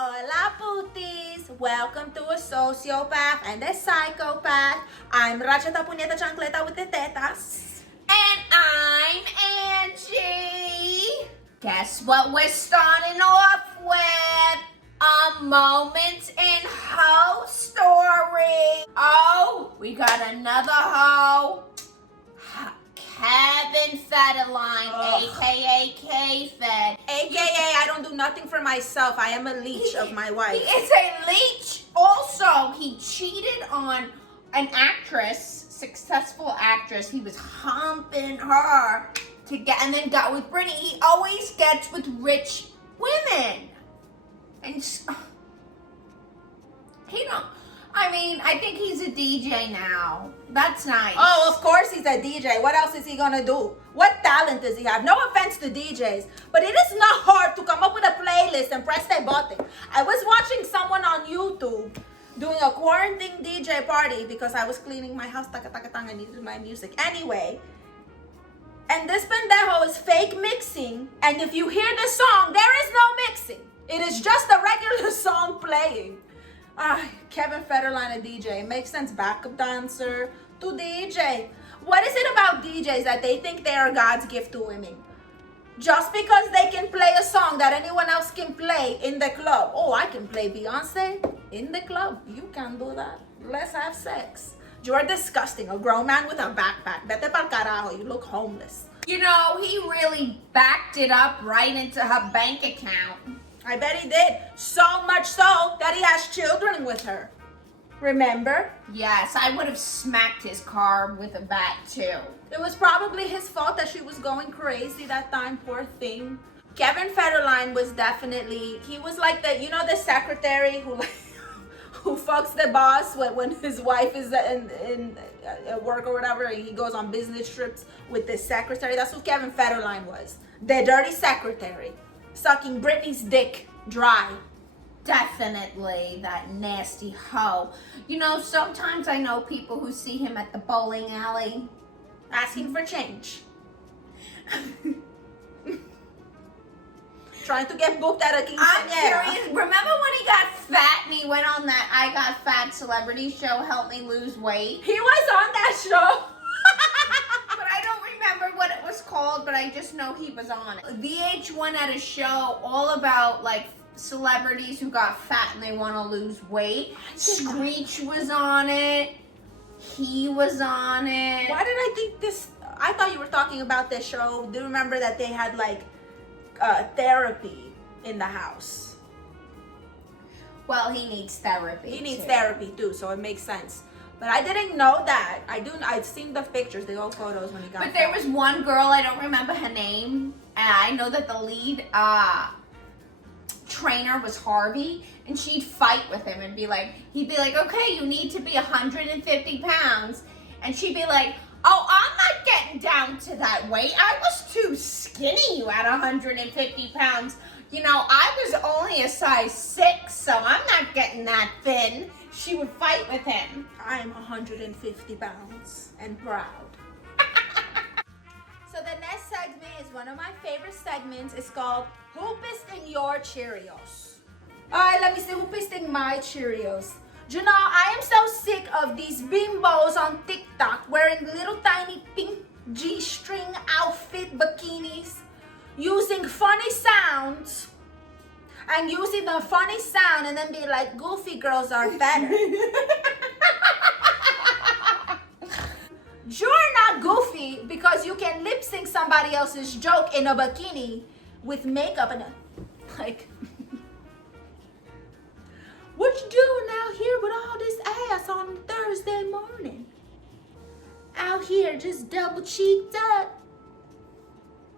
Hola putis! Welcome to a Sociopath and a Psychopath. I'm Ratchetta Puñeta Chancleta with the tetas. And I'm Angie. Guess what we're starting off with? A moment in hoe story. Oh, we got another hoe. Kevin Federline, aka K-Fed. AKA, I don't do nothing for myself. I am a leech of my wife. He is a leech. Also, he cheated on an actress, successful actress. He was humping her to get, and then got with Brittany. He always gets with rich women. And he don't. I mean, I think he's a DJ now. That's nice. Oh, of course he's a DJ. What else is he gonna do? What talent does he have? No offense to DJs, but it is not hard to come up with a playlist and press that button. I was watching someone on YouTube doing a quarantine DJ party because I was cleaning my house. I needed my music. Anyway, and this pendejo is fake mixing. And if you hear the song, there is no mixing. It is just a regular song playing. Kevin Federline, a DJ. It makes sense. Backup dancer to DJ. What is it about DJs that they think they are God's gift to women? Just because they can play a song that anyone else can play in the club. Oh, I can play Beyonce in the club. You can't do that. Let's have sex. You are disgusting. A grown man with a backpack. Vete pa'l carajo. You look homeless. You know, he really backed it up right into her bank account. I bet he did. So much so that he has children with her. Remember? Yes, I would have smacked his car with a bat too. It was probably his fault that she was going crazy that time, poor thing. Kevin Federline was definitely, he was like the, you know, the secretary who who fucks the boss when his wife is in at work or whatever, and he goes on business trips with the secretary. That's who Kevin Federline was. The dirty secretary. Sucking Britney's dick dry. Definitely that nasty hoe. You know, sometimes I know people who see him at the bowling alley asking for change. Trying to get booked at a quinceañera. I'm serious. Remember when he got fat and he went on that I Got Fat celebrity show, Help Me Lose Weight? He was on that show. But I don't remember what it was called, but I just know he was on it. VH1 had a show all about like celebrities who got fat and they want to lose weight. Screech was on it. He was on it. Why did I think this? I thought you were talking about this show. Do you remember that they had like therapy in the house? Well, he needs therapy. He needs therapy too, so it makes sense. But I didn't know that. I've seen the pictures, the old photos when he got. But there was one girl, I don't remember her name, and I know that the lead trainer was Harvey, and she'd fight with him and he'd be like, okay, you need to be 150 pounds, and she'd be like, oh, I'm not getting down to that weight. I was too skinny at 150 pounds. You know, I was only a size 6, so I'm not getting that thin. She would fight with him. I am 150 pounds and proud. So the next segment is one of my favorite segments. It's called Who Pissed in Your Cheerios? Alright, let me see who pissed in my Cheerios. You know, I am so sick of these bimbos on TikTok wearing little tiny pink G-string outfit bikinis, using funny sounds, and using the funny sound and then be like, goofy girls are better. You're not goofy because you can lip sync somebody else's joke in a bikini with makeup and like, what you doing out here with all this ass on Thursday morning? Out here just double cheeked up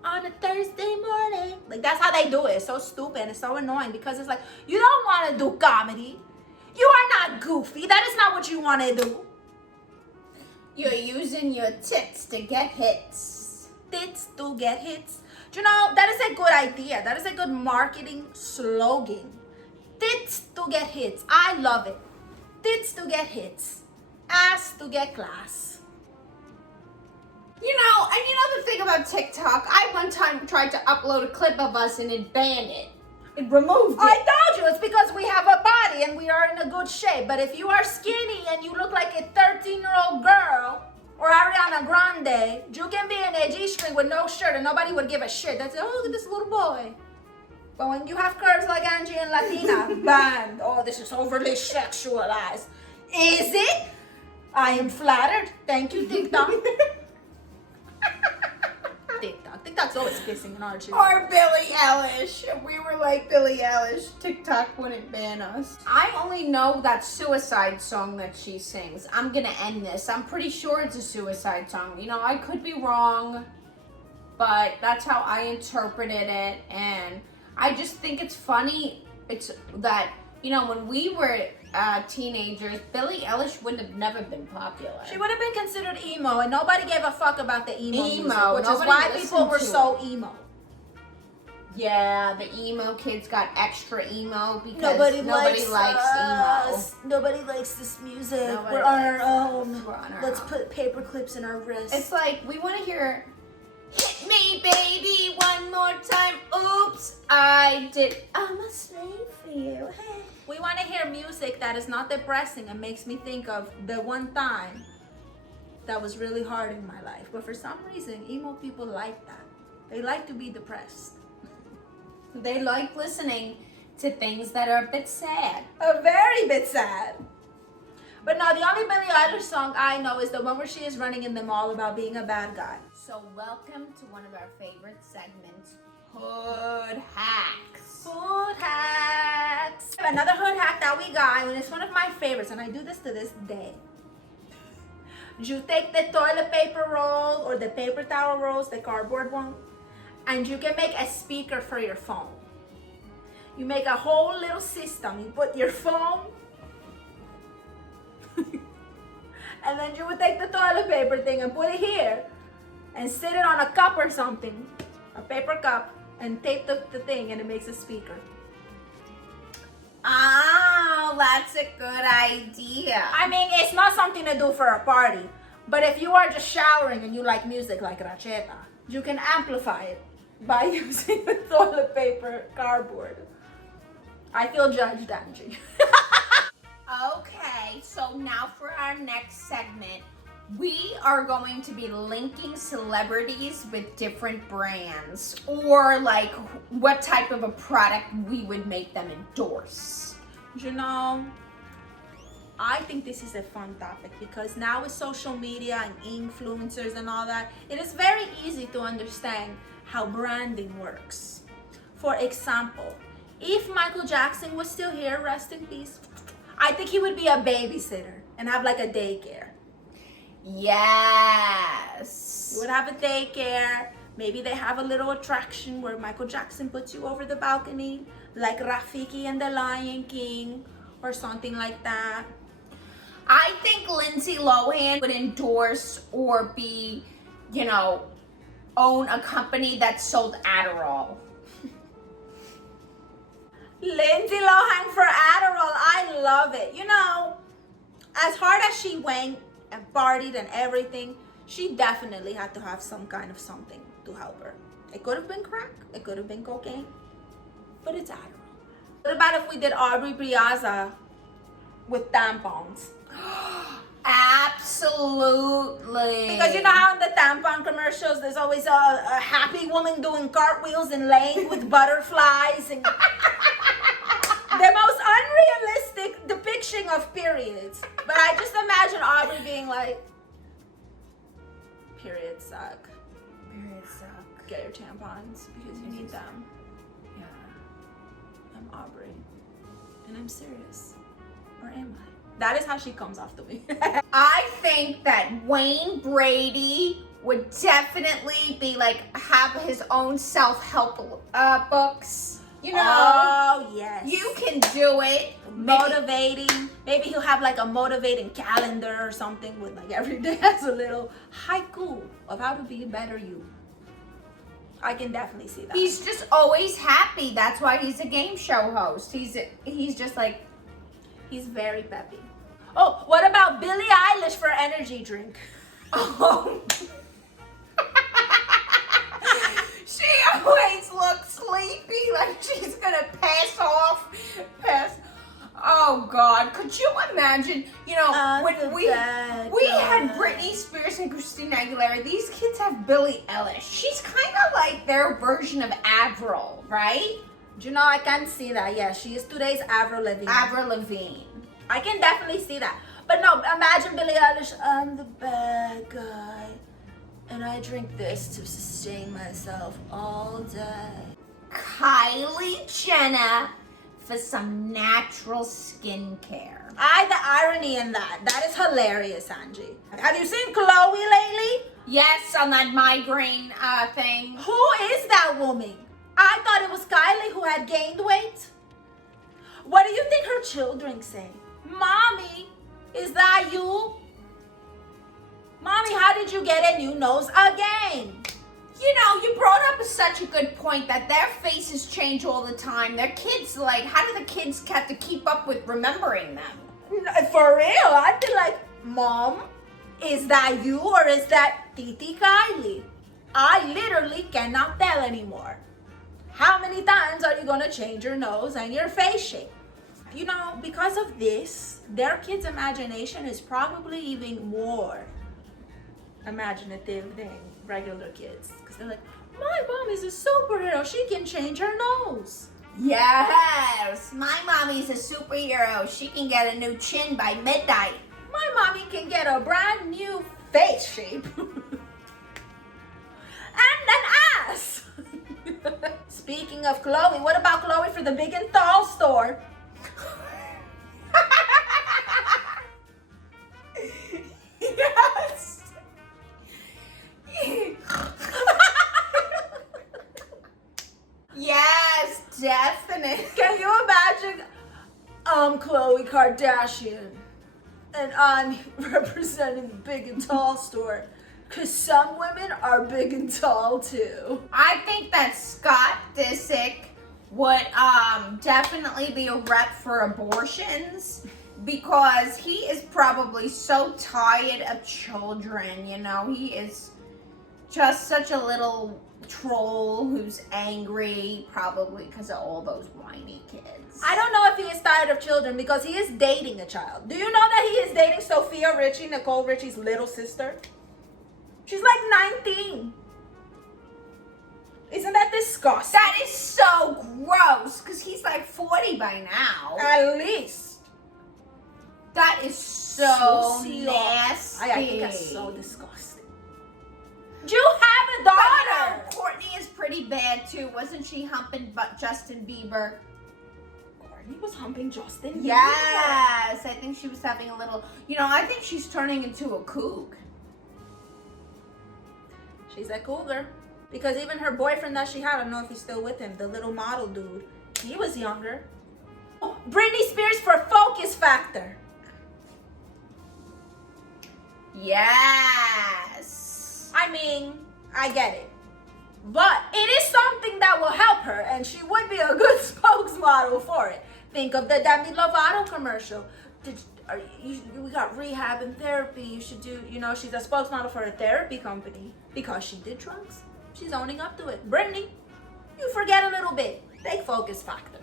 on a Thursday morning. Like, that's how they do it. It's so stupid. It's so annoying because it's like, you don't want to do comedy. You are not goofy. That is not what you want to do. You're using your tits to get hits. Tits to get hits. Do you know, that is a good idea. That is a good marketing slogan. Tits to get hits. I love it. Tits to get hits. Ass to get class. You know, and you know the thing about TikTok? I one time tried to upload a clip of us and it banned it. It removed it. I told you, it's because But if you are skinny and you look like a 13-year-old girl or Ariana Grande, you can be in a G-string with no shirt and nobody would give a shit. That's, oh, look at this little boy. But when you have curves like Angie and Latina, bam, oh, this is overly sexualized. Is it? I am flattered. Thank you, TikTok. TikTok's always kissing an archer. Or Billie Eilish. If we were like Billie Eilish, TikTok wouldn't ban us. I only know that suicide song that she sings. I'm gonna end this. I'm pretty sure it's a suicide song. You know, I could be wrong, but that's how I interpreted it. And I just think it's funny. It's that, you know, when we were teenagers, Billie Eilish would have never been popular. She would have been considered emo, and nobody gave a fuck about the emo music, which is Nobody why people were listened to so it. emo. Yeah, the emo kids got extra emo because Nobody likes us. Nobody likes this music. Nobody We're on our likes own. us. We're on our Let's own. put paper clips in our wrists. It's like, we want to hear, hit me, baby, one more time. Oops, I did. I'm a slave for you. Hey. We want to hear music that is not depressing and makes me think of the one time that was really hard in my life. But for some reason, emo people like that. They like to be depressed. They like listening to things that are a bit sad. A very bit sad. But no, the only Billie Eilish song I know is the one where she is running in the mall about being a bad guy. So welcome to one of our favorite segments, Hood Hacks. Hood hacks. Another hood hack that we got, and it's one of my favorites, and I do this to this day. You take the toilet paper roll or the paper towel rolls, the cardboard one, and you can make a speaker for your phone. You make a whole little system. You put your phone, and then you would take the toilet paper thing and put it here, and sit it on a cup or something, a paper cup, and tape the thing, and it makes a speaker. Oh, that's a good idea. I mean, it's not something to do for a party, but if you are just showering and you like music like Ratchetta, you can amplify it by using the toilet paper cardboard. I feel judged, Angie. Okay, so now for our next segment, we are going to be linking celebrities with different brands, or like what type of a product we would make them endorse. You know, I think this is a fun topic because now with social media and influencers and all that, it is very easy to understand how branding works. For example, if Michael Jackson was still here, rest in peace, I think he would be a babysitter and have like a daycare. Yes. You would have a daycare. Maybe they have a little attraction where Michael Jackson puts you over the balcony, like Rafiki and the Lion King, or something like that. I think Lindsay Lohan would endorse or be, you know, own a company that sold Adderall. Lindsay Lohan for Adderall, I love it. You know, as hard as she went and partied and everything, she definitely had to have some kind of something to help her. It could have been crack, it could have been cocaine, but it's Adderall. What about if we did Aubrey Piazza with tampons? Absolutely. Because you know how in the tampon commercials, there's always a happy woman doing cartwheels and laying with butterflies and the most unrealistic depiction of periods. But I just imagine Aubrey being like, periods suck. Periods suck. Get your tampons because you need them. Yeah. I'm Aubrey. And I'm serious. Or am I? That is how she comes off to me. I think that Wayne Brady would definitely be like, have his own self-help books. You know, oh, yes. you can do it. Motivating. Maybe he'll have like a motivating calendar or something with like every day has a little haiku of how to be a better you. I can definitely see that. He's just always happy. That's why he's a game show host. He's just like, he's very peppy. Oh, what about Billie Eilish for energy drink? oh. She always looks sleepy, like she's gonna pass off. Oh Oh God, could you imagine, you know, when we had Britney Spears and Christina Aguilera, these kids have Billie Eilish. She's kind of like their version of Avril, right? Do you know, I can see that. Yeah, she is today's Avril Lavigne. Avril Lavigne. I can definitely see that. But no, imagine Billie Eilish, I'm the bad guy, and I drink this to sustain myself all day. Kylie Jenner for some natural skincare. The irony in that. That is hilarious, Angie. Have you seen Chloe lately? Yes, on that migraine thing. Who is that woman? I thought it was Kylie who had gained weight. What do you think her children say? Mommy, is that you? Mommy, how did you get a new nose again? You know, you brought up such a good point that their faces change all the time. Their kids, like, how do the kids have to keep up with remembering them? For real, I'd be like, Mom, is that you or is that Titi Kylie? I literally cannot tell anymore. How many times are you gonna change your nose and your face shape? You know, because of this, their kids' imagination is probably even more imaginative than regular kids. Because they're like, my mom is a superhero. She can change her nose. Yes, my mommy's a superhero. She can get a new chin by midnight. My mommy can get a brand new face shape. And an ass. Speaking of Chloe, what about Chloe for the Big and Tall store? Yes. Yes, definitely. Can you imagine? I'm Khloe Kardashian, and I'm representing the Big and Tall store. Because some women are big and tall too. I think that Scott Disick would definitely be a rep for abortions because he is probably so tired of children, you know. He is just such a little troll who's angry probably because of all those whiny kids. I don't know if he is tired of children because he is dating a child. Do you know that he is dating Sophia Richie, Nicole Richie's little sister? She's like 19. Isn't that disgusting? That is so gross because he's like 40 by now. At least. That is so nasty. I think that's so disgusting. You have a daughter. But, Courtney is pretty bad too. Wasn't she humping Justin Bieber? Courtney was humping Justin Bieber. Yes, I think she was having a little, you know, I think she's turning into a kook. She's a cougar. Because even her boyfriend that she had, I don't know if he's still with him, the little model dude, he was younger. Oh, Britney Spears for Focus Factor. Yes. I mean, I get it. But it is something that will help her, and she would be a good spokesmodel for it. Think of the Demi Lovato commercial. We got rehab and therapy. You should do, you know, she's a spokesmodel for a therapy company because she did drugs. She's owning up to it. Britney, you forget a little bit. Take Focus Factor.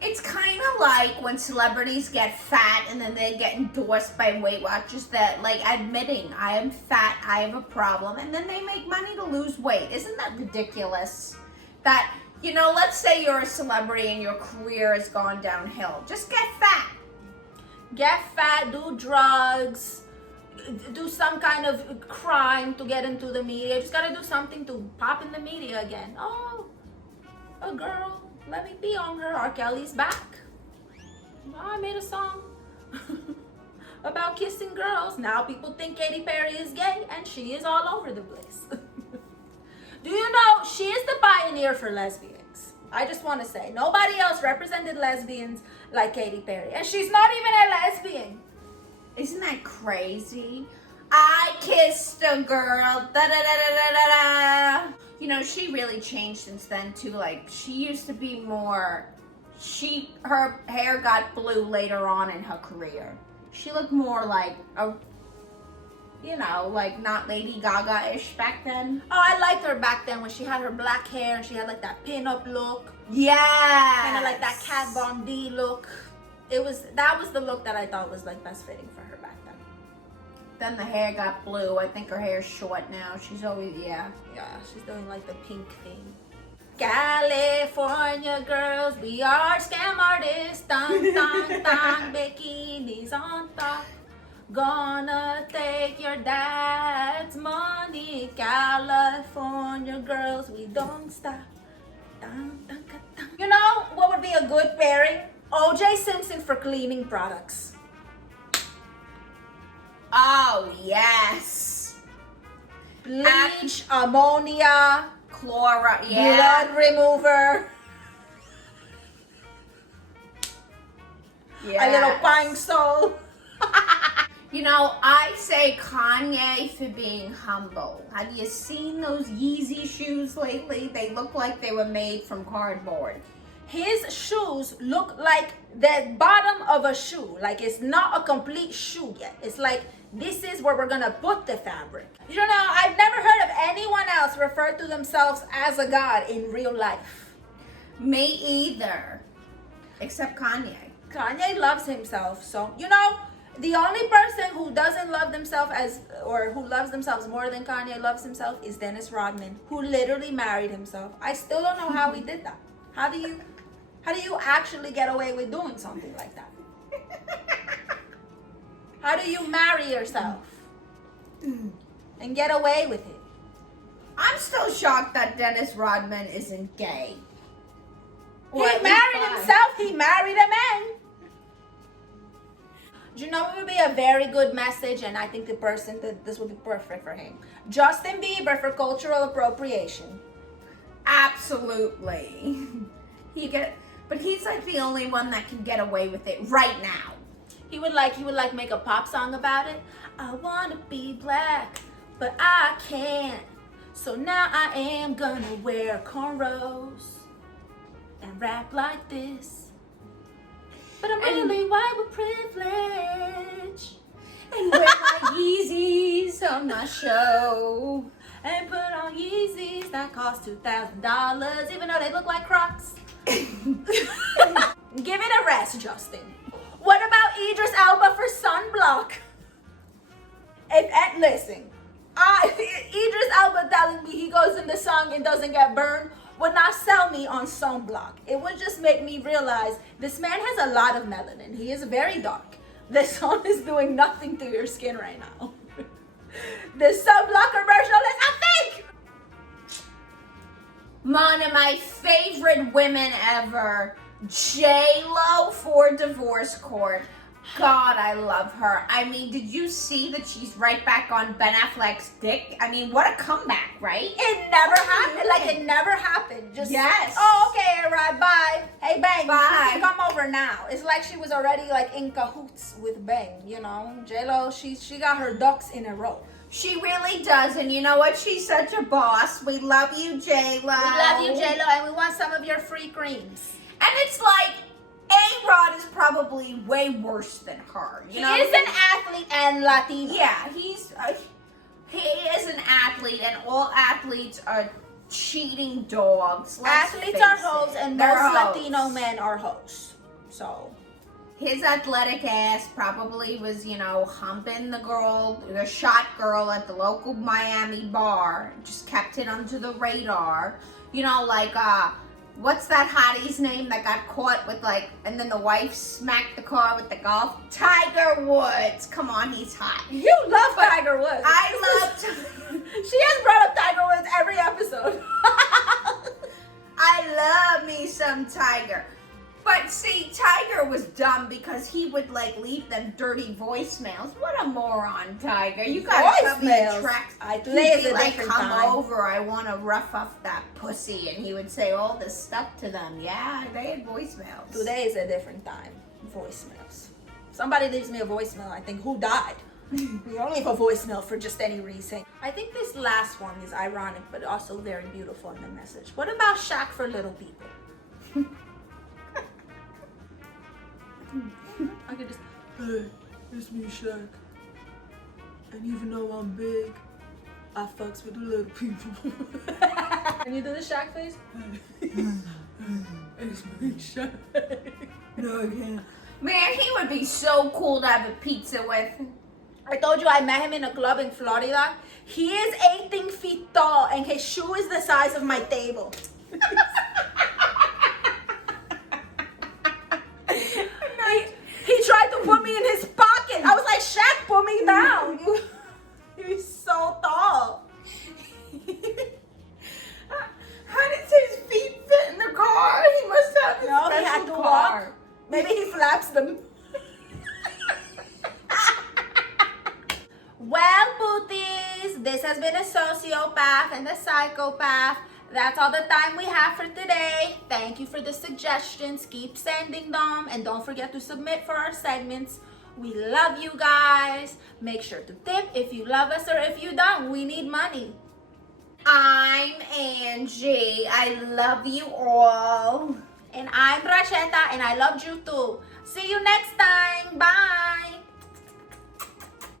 It's kind of like when celebrities get fat and then they get endorsed by Weight Watchers that, like, admitting, I am fat, I have a problem, and then they make money to lose weight. Isn't that ridiculous? That, you know, let's say you're a celebrity and your career has gone downhill. Just get fat. Get fat, do drugs, do some kind of crime to get into the media. You just gotta do something to pop in the media again. Oh, a girl, let me be on her. R. Kelly's back. Oh, I made a song about kissing girls. Now people think Katy Perry is gay, and she is all over the place. Do you know she is the pioneer for lesbians? I just want to say, nobody else represented lesbians like Katy Perry. And she's not even a lesbian. Isn't that crazy? I kissed a girl. Da, da, da, da, da, da. You know, she really changed since then too. Like, she used to be more, her hair got blue later on in her career. She looked more like a, you know, like not Lady Gaga-ish back then. Oh, I liked her back then when she had her black hair and she had like that pin-up look. Yeah. Kind of like that Kat Von D look. that was the look that I thought was like best fitting for her back then. Then the hair got blue. I think her hair's short now. She's always, Yeah, she's doing like the pink thing. California girls, we are scam artists. Dun, dun, dun, bikinis on top. Gonna take your dad's money. California girls, we don't stop. Dun, dun, dun, dun. You know what would be a good pairing? O.J. Simpson for cleaning products. oh, yes. Bleach, ammonia, Chlora, yeah. blood remover, a little pine sol. You know, I say Kanye for being humble. Have you seen those Yeezy shoes lately? They look like they were made from cardboard. His shoes look like the bottom of a shoe. Like it's not a complete shoe yet. It's like, this is where we're gonna put the fabric. You know, I've never heard of anyone else refer to themselves as a god in real life. Me either. Except Kanye. Kanye loves himself, so, you know, the only person who doesn't love themselves or who loves themselves more than Kanye loves himself is Dennis Rodman, who literally married himself. I still don't know how he did that. How do you actually get away with doing something like that? How do you marry yourself and get away with it? I'm still shocked that Dennis Rodman isn't gay. He married himself. He married a man. Do you know what would be a very good message? And I think this would be perfect for him. Justin Bieber for cultural appropriation. Absolutely. But he's like the only one that can get away with it right now. He would like make a pop song about it. I wanna be black, but I can't. So now I am gonna wear cornrows and rap like this. But I'm really white with privilege. And wear my Yeezys on my show. And put on Yeezys that cost $2,000, even though they look like Crocs. Give it a rest, Justin. What about Idris Elba for sunblock? Listen, Idris Elba telling me he goes in the sun and doesn't get burned would not sell me on sunblock. It would just make me realize this man has a lot of melanin. He is very dark. The sun is doing nothing to your skin right now. The sunblock commercial is a fake! One of my favorite women ever, J-Lo for divorce court. God, I love her. I mean, did you see that she's right back on Ben Affleck's dick? I mean, what a comeback, right? It never happened. Like, it never happened. Just, yes. Oh, okay, all right, bye. Hey, Bang, bye. You can come over now. It's like she was already, like, in cahoots with Bang, you know? J-Lo, she got her ducks in a row. She really does, and you know what? She's such a boss. We love you, J-Lo. We love you, J-Lo, and we want some of your free creams. And it's like, A-Rod is probably way worse than her. You know? He is an athlete and Latino. Yeah, he is an athlete, and all athletes are cheating dogs. Athletes are hoes, and most Latino men are hoes. So his athletic ass probably was, you know, humping the shot girl at the local Miami bar. Just kept it under the radar. You know, like, what's that hottie's name that got caught with, like, and then the wife smacked the car with the golf? Tiger Woods. Come on, he's hot. You love Tiger Woods. She has brought up Tiger Woods every episode. I love me some Tiger. But see, Tiger was dumb because he would, like, leave them dirty voicemails. What a moron, Tiger. You gotta tell me the tracks. Today is a like, different come time. over, I want to rough up that pussy. And he would say all this stuff to them. Yeah, they had voicemails. Today is a different time. Voicemails. Somebody leaves me a voicemail, I think, who died? You don't leave a voicemail for just any reason. I think this last one is ironic, but also very beautiful in the message. What about Shaq for little people? I could just, hey, it's me, Shaq. And even though I'm big, I fucks with the little people. Can you do the Shaq face? Hey, it's me, Shaq. No, I can't. Man, he would be so cool to have a pizza with. I told you I met him in a club in Florida. He is 18 feet tall and his shoe is the size of my table. He tried to put me in his pocket. I was like, Shaq, put me down. He's so tall. How does his feet fit in the car? He must have a No, he special had to car. walk. Maybe he flaps them. Well, booties, this has been a sociopath and a psychopath. That's all the time we have for today. Thank you for the suggestions. Keep sending them. And don't forget to submit for our segments. We love you guys. Make sure to tip if you love us or if you don't. We need money. I'm Angie. I love you all. And I'm Ratchetta and I loved you too. See you next time.